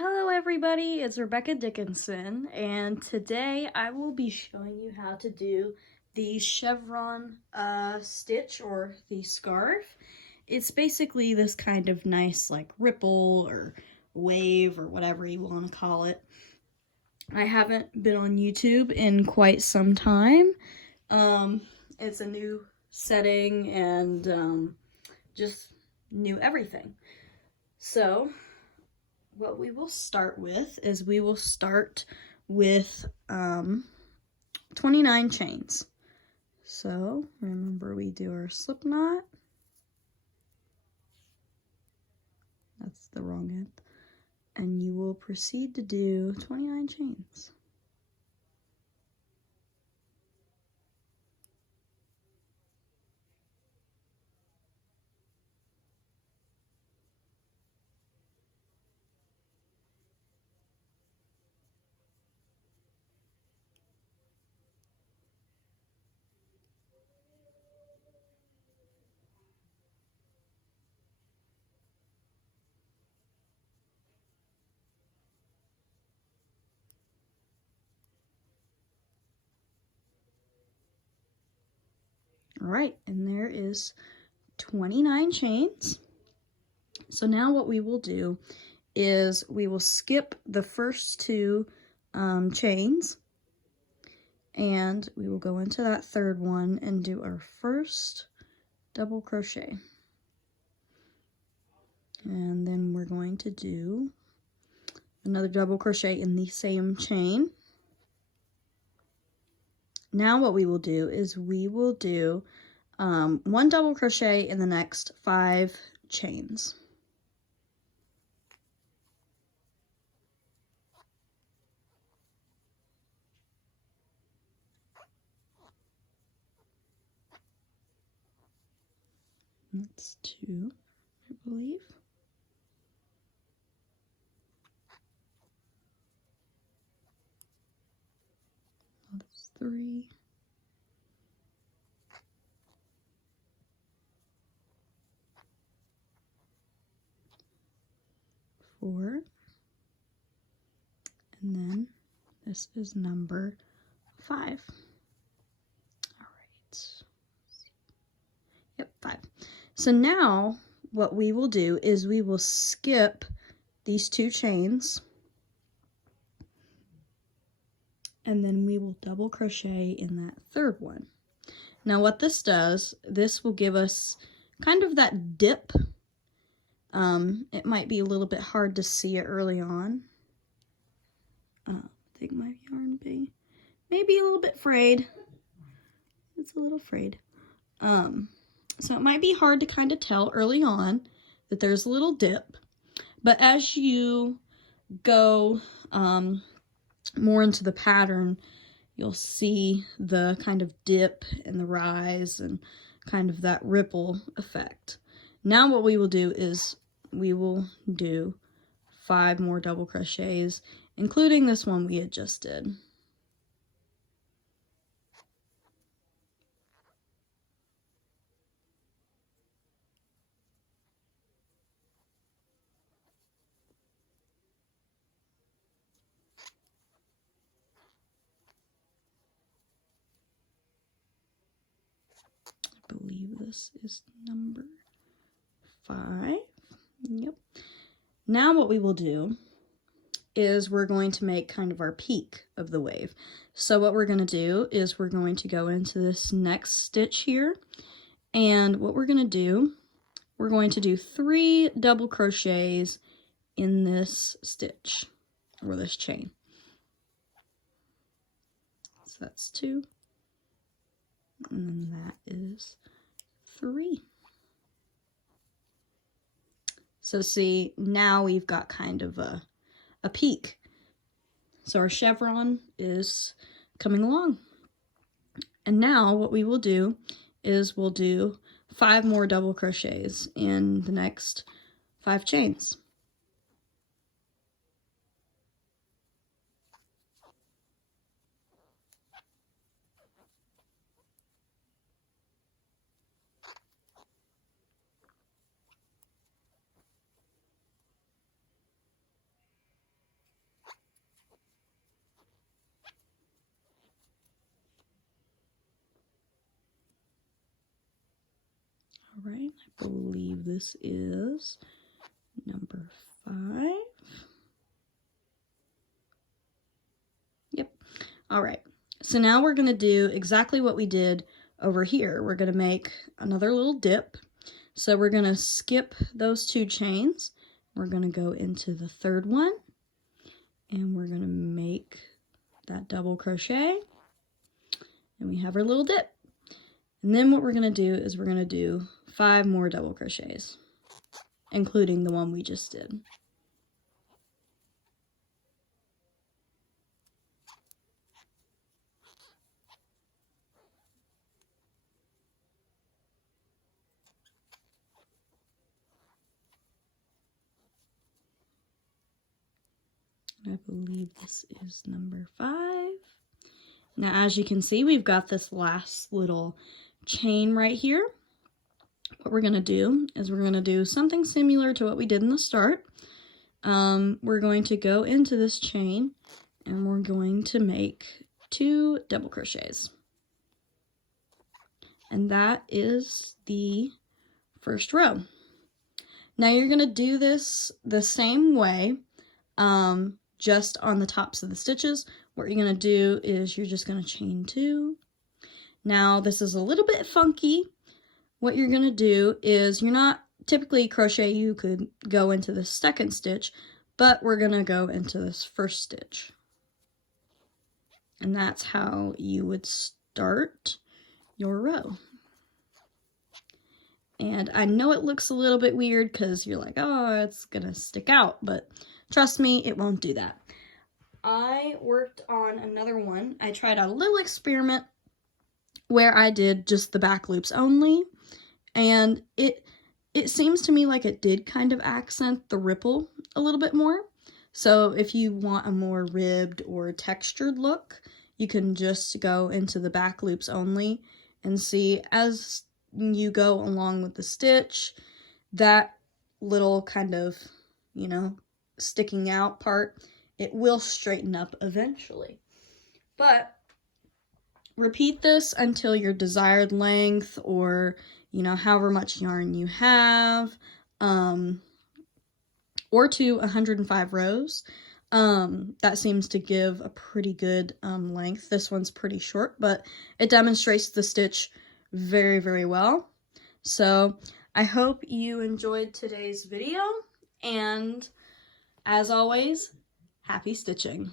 Hello everybody, it's Rebecca Dickinson, and today I will be showing you how to do the chevron stitch or the scarf. It's basically this kind of nice like ripple or wave or whatever you want to call it. I haven't been on YouTube in quite some time. It's a new setting and just new everything. So what we will start with is we will start with 29 chains. So remember, we do our slip knot. That's the wrong end. And you will proceed to do 29 chains. All right, and there is 29 chains. So now what we will do is we will skip the first two chains, and we will go into that third one and do our first double crochet. And then we're going to do another double crochet in the same chain. Now what we will do is we will do one double crochet in the next 5 chains. That's 2, I believe. That's 3. 4. And then this is number 5. All right. Yep, 5. So now what we will do is we will skip these 2 chains, and then we will double crochet in that third one. Now what this does, this will give us kind of that dip. It might be a little bit hard to see it early on. I think my yarn may be a little bit frayed. It's a little frayed. So it might be hard to kind of tell early on that there's a little dip, but as you go more into the pattern, you'll see the kind of dip and the rise and kind of that ripple effect. Now what we will do is we will do 5 more double crochets, including this one we had just did. I believe this is number 5. Yep. Now what we will do is we're going to make kind of our peak of the wave. So what we're going to do is we're going to go into this next stitch here, and what we're going to do, we're going to do 3 double crochets in this stitch or this chain. So that's 2, and then that is 3. So see, now we've got kind of a peak. So our chevron is coming along. And now what we will do is we'll do 5 more double crochets in the next 5 chains. All right, I believe this is number 5. Yep. All right, so now we're going to do exactly what we did over here. We're going to make another little dip. So we're going to skip those 2 chains. We're going to go into the 3rd one, and we're going to make that double crochet, and we have our little dip. And then what we're going to do is we're going to do 5 more double crochets, including the one we just did. I believe this is number 5. Now, as you can see, we've got this last little chain right here. What we're going to do is we're going to do something similar to what we did in the start. We're going to go into this chain, and we're going to make 2 double crochets. And that is the first row. Now, you're going to do this the same way, just on the tops of the stitches. What you're going to do is you're just going to chain 2. Now, this is a little bit funky. What you're going to do is you're not typically crochet, you could go into the 2nd stitch, but we're going to go into this 1st stitch. And that's how you would start your row. And I know it looks a little bit weird because you're like, oh, it's going to stick out, but trust me, it won't do that. I worked on another one. I tried out a little experiment where I did just the back loops only, and it seems to me like it did kind of accent the ripple a little bit more. So if you want a more ribbed or textured look, you can just go into the back loops only and see as you go along with the stitch, that little kind of, you know, sticking out part, it will straighten up eventually. But repeat this until your desired length, or, you know, however much yarn you have, or to 105 rows. That seems to give a pretty good length. This one's pretty short, but it demonstrates the stitch very, very well. So I hope you enjoyed today's video, and as always, happy stitching.